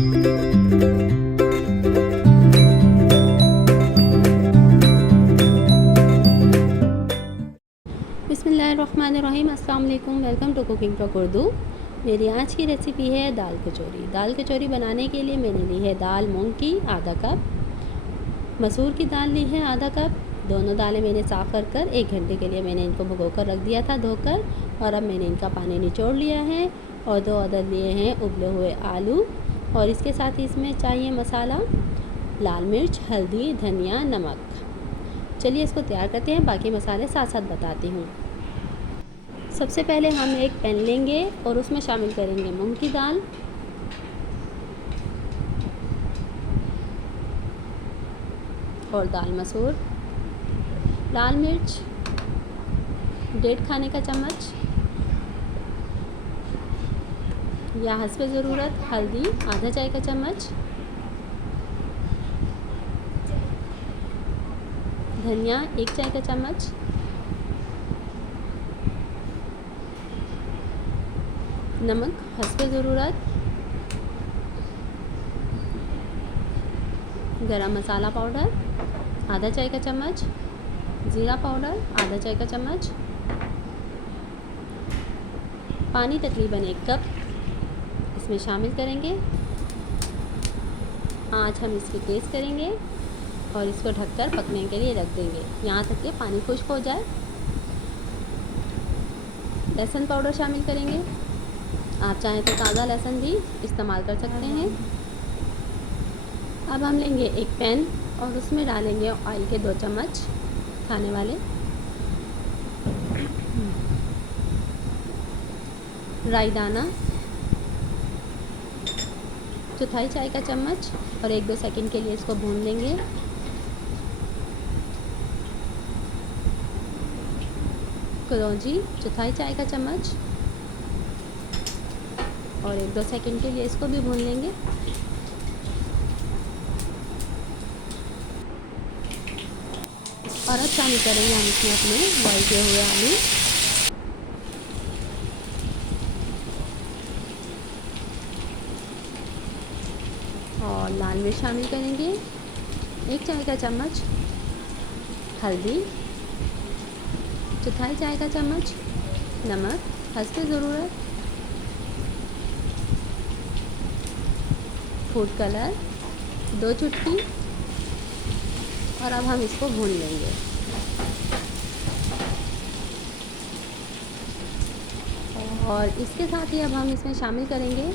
बिस्मिल्लाहिर्रहमानिर्रहीम। अस्सलाम वालेकुम। Welcome to cooking talk Urdu. मेरी आज की रेसिपी है दाल कचौरी। दाल कचौरी बनाने के लिए मैंने ली है दाल मूंग की आधा कप, मसूर की दाल ली है आधा कप। दोनों दालें मैंने साफ़ कर 1 घंटे के लिए मैंने इनको भिगो कर रख दिया था धोकर, और अब मैंने इनका पानी निचोड़ लिया है। और 2 अदद लिए हैं उबले हुए आलू, और इसके साथ ही इसमें चाहिए मसाला लाल मिर्च, हल्दी, धनिया, नमक। चलिए इसको तैयार करते हैं, बाकी मसाले साथ साथ बताती हूँ। सबसे पहले हम एक पैन लेंगे और उसमें शामिल करेंगे मूंग की दाल, और दाल मसूर, लाल मिर्च 1.5 खाने का चम्मच या हस्बे ज़रूरत, हल्दी आधा चाय का चम्मच, धनिया 1 चाय का चम्मच, नमक हस्बे ज़रूरत, गरम मसाला पाउडर आधा चाय का चम्मच, ज़ीरा पाउडर आधा चाय का चम्मच, पानी तकरीबन 1 कप इसमें शामिल करेंगे। आज हम इसकी तेज़ करेंगे और इसको ढककर पकने के लिए रख देंगे यहाँ तक कि पानी खुश्क हो जाए। लहसुन पाउडर शामिल करेंगे, आप चाहें तो ताज़ा लहसुन भी इस्तेमाल कर सकते हैं। अब हम लेंगे एक पैन और उसमें डालेंगे ऑयल के 2 चम्मच खाने वाले, राई दाना चौथाई चाय का चम्मच, और 1-2 सेकंड के लिए इसको भून लेंगे। कलौंजी चौथाई चाय का चम्मच, और 1-2 सेकंड के लिए इसको भी भून लेंगे। और अब शामिल करेंगे हम इसमें अपने बॉयल किए हुए आलू, और लाल मिर्च शामिल करेंगे 1 चाय का चम्मच, हल्दी चौथाई चाय का चम्मच, नमक हस्बे ज़रूरत, फूड कलर 2 चुटकी, और अब हम इसको भून लेंगे। और इसके साथ ही अब हम इसमें शामिल करेंगे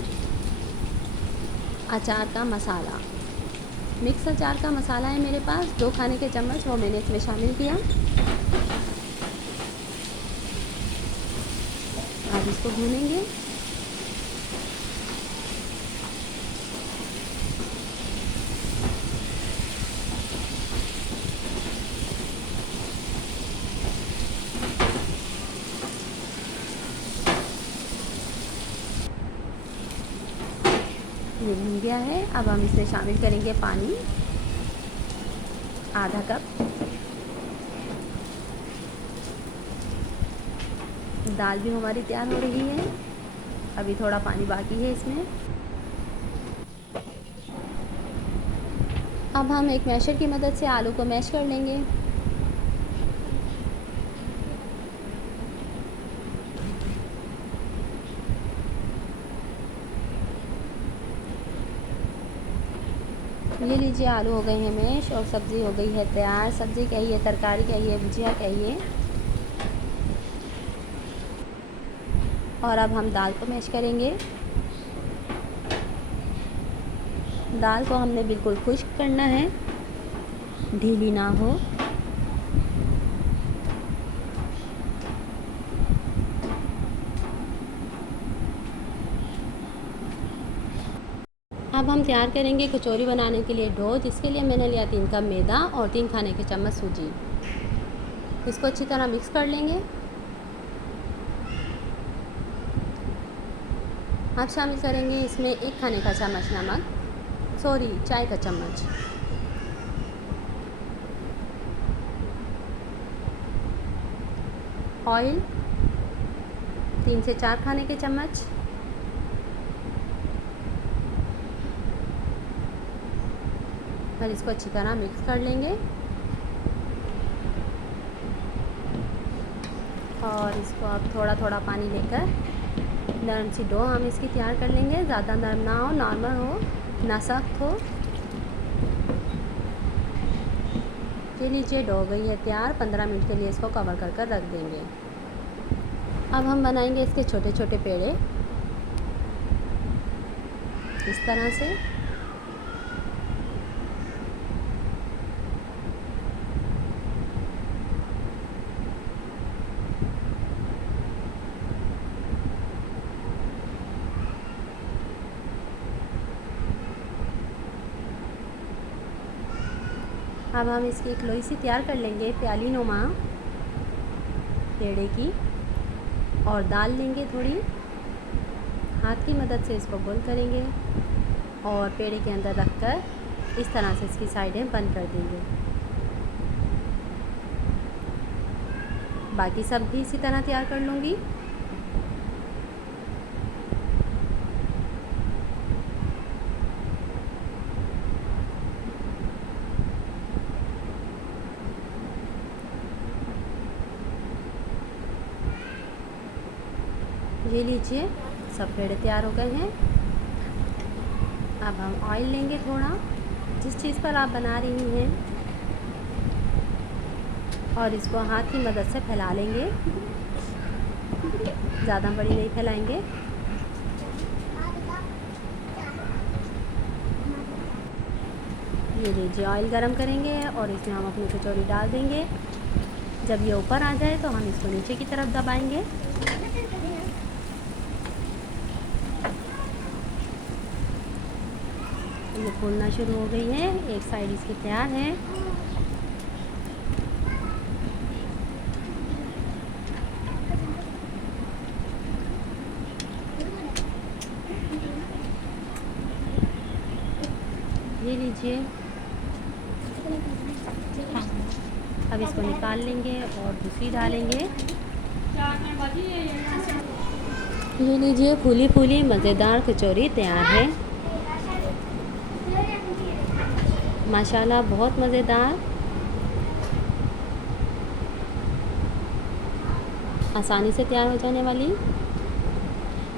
अचार का मसाला। मिक्स अचार का मसाला है मेरे पास 2 खाने के चम्मच, वो मैंने इसमें शामिल किया। अब इसको भूनेंगे। ये भून गया है। अब हम इसमें शामिल करेंगे पानी आधा कप। दाल भी हमारी तैयार हो रही है, अभी थोड़ा पानी बाकी है इसमें। अब हम एक मैशर की मदद से आलू को मैश कर लेंगे। ये लीजिए आलू हो गए हैं मैश, और सब्ज़ी हो गई है तैयार। सब्ज़ी कहिए, तरकारी कहिए, भुजिया कहिए। और अब हम दाल को मैश करेंगे। दाल को हमने बिल्कुल खुश्क करना है, ढीली ना हो। अब हम तैयार करेंगे कचौरी बनाने के लिए डो, जिसके लिए मैंने लिया 3 कप मैदा और 3 खाने के चम्मच सूजी। इसको अच्छी तरह मिक्स कर लेंगे। अब शामिल करेंगे इसमें 1 खाने का चम्मच नमक, चाय का चम्मच, ऑयल 3 से 4 खाने के चम्मच, और इसको अच्छी तरह मिक्स कर लेंगे। और इसको अब थोड़ा थोड़ा पानी लेकर नरम सी डो हम इसकी तैयार कर लेंगे। ज़्यादा नरम ना हो, नॉर्मल हो, ना सख्त हो। ये लीजिए डो हो गई है तैयार। 15 मिनट के लिए इसको कवर कर कर रख देंगे। अब हम बनाएंगे इसके छोटे छोटे पेड़े इस तरह से। अब हम इसकी एक लोई सी तैयार कर लेंगे प्याली नुमा पेड़े की, और दाल लेंगे थोड़ी, हाथ की मदद से इसको गोल करेंगे और पेड़े के अंदर रखकर इस तरह से इसकी साइडें बंद कर देंगे। बाकी सब भी इसी तरह तैयार कर लूँगी। ये लीजिए सब पेड़े तैयार हो गए हैं। अब हम ऑयल लेंगे थोड़ा, जिस चीज़ पर आप बना रही हैं, और इसको हाथ की मदद से फैला लेंगे। ज़्यादा बड़ी नहीं फैलाएंगे। ये लीजिए ऑयल गरम करेंगे और इसमें हम अपनी कचौरी डाल देंगे। जब ये ऊपर आ जाए तो हम इसको नीचे की तरफ दबाएंगे। ये फूलना शुरू हो गई है। एक साइड इसकी तैयार है। ये लीजिए, अब इसको निकाल लेंगे और दूसरी डालेंगे। ये लीजिए फूली फूली मज़ेदार कचौरी तैयार है। माशाल्लाह बहुत मज़ेदार, आसानी से तैयार हो जाने वाली।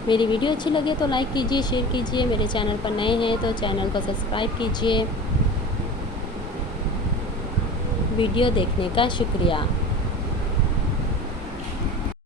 मेरी वीडियो अच्छी लगे तो लाइक कीजिए, शेयर कीजिए। मेरे चैनल पर नए हैं तो चैनल को सब्सक्राइब कीजिए। वीडियो देखने का शुक्रिया।